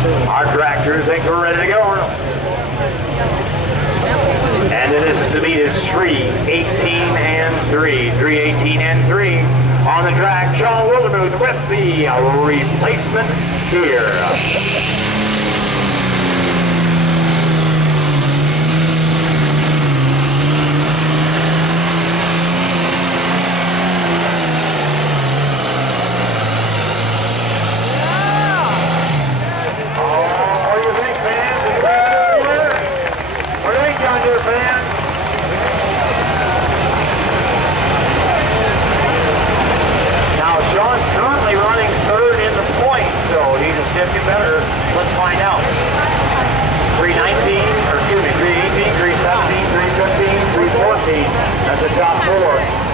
Our tractors think we're ready to go. And then the meet is 3:18 and 3. 3:18 and 3. On the track, Sean Wildermuth with the Replacement Deere. Get better. Let's find out. 3:19, or excuse me, 3:18, 3:17, 3:15, 3:14. That's the top four.